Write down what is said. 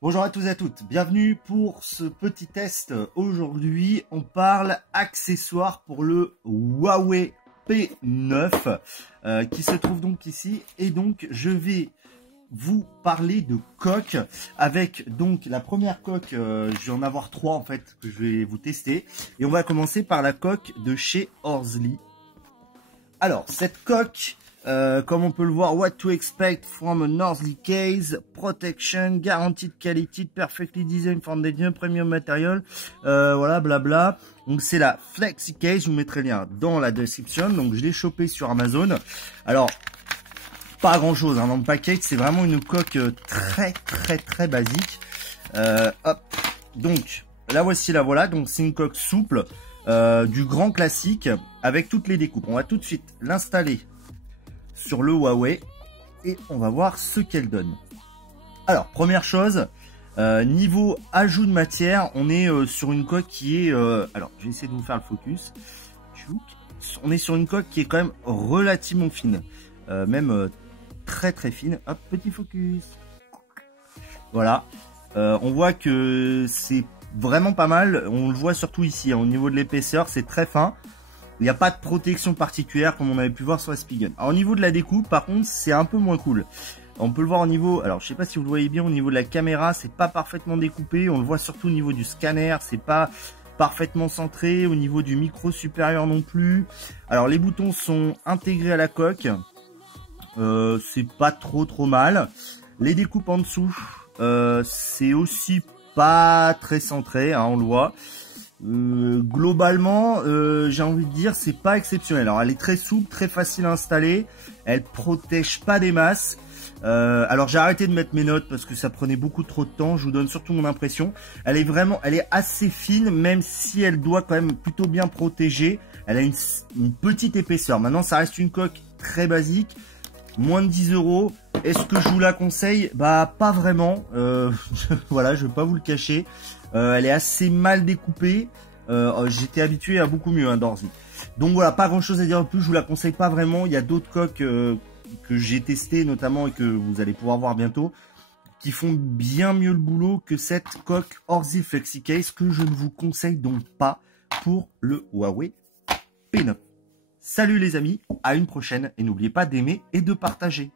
Bonjour à tous et à toutes, bienvenue pour ce petit test. Aujourd'hui, on parle accessoires pour le Huawei P9 qui se trouve donc ici. Et donc, je vais vous parler de coques avec donc la première coque, je vais en avoir trois en fait que je vais vous tester. Et on va commencer par la coque de chez Horsley. Alors, cette coque... comme on peut le voir, what to expect from an Horsley case, protection, guaranteed quality, perfectly designed for the premium material, voilà, blabla. Donc c'est la Flexi Case, je vous mettrai le lien dans la description. Donc je l'ai chopé sur Amazon. Alors, pas grand chose dans le package, c'est vraiment une coque très basique. Hop, donc la voici, la voilà. Donc c'est une coque souple, du grand classique, avec toutes les découpes. On va tout de suite l'installer sur le Huawei et on va voir ce qu'elle donne. Alors première chose, niveau ajout de matière, on est sur une coque qui est alors je vais essayer de vous faire le focus. On est sur une coque qui est quand même relativement fine, même très fine. Hop, petit focus. Voilà, on voit que c'est vraiment pas mal. On le voit surtout ici, hein, au niveau de l'épaisseur, c'est très fin. Il n'y a pas de protection particulière comme on avait pu voir sur la Spigen. Alors au niveau de la découpe, par contre, c'est un peu moins cool. On peut le voir au niveau, alors je sais pas si vous le voyez bien, au niveau de la caméra, c'est pas parfaitement découpé. On le voit surtout au niveau du scanner, c'est pas parfaitement centré. Au niveau du micro supérieur non plus. Alors les boutons sont intégrés à la coque. C'est pas trop mal. Les découpes en dessous, c'est aussi pas très centré, hein, on le voit. Globalement, j'ai envie de dire, c'est pas exceptionnel. Alors elle est très souple, très facile à installer, elle protège pas des masses. Alors j'ai arrêté de mettre mes notes parce que ça prenait beaucoup trop de temps. Je vous donne surtout mon impression. Elle est assez fine, même si elle doit quand même plutôt bien protéger. Elle a une petite épaisseur. Maintenant, ça reste une coque très basique, moins de 10 €. Est-ce que je vous la conseille? Bah pas vraiment. Voilà, je vais pas vous le cacher. Elle est assez mal découpée. J'étais habitué à beaucoup mieux, hein, d'Horsley. Donc voilà, pas grand chose à dire de plus. Je vous la conseille pas vraiment. Il y a d'autres coques que j'ai testées notamment et que vous allez pouvoir voir bientôt, qui font bien mieux le boulot que cette coque Horsley Flexi Case, que je ne vous conseille donc pas pour le Huawei P9. Salut les amis, à une prochaine et n'oubliez pas d'aimer et de partager.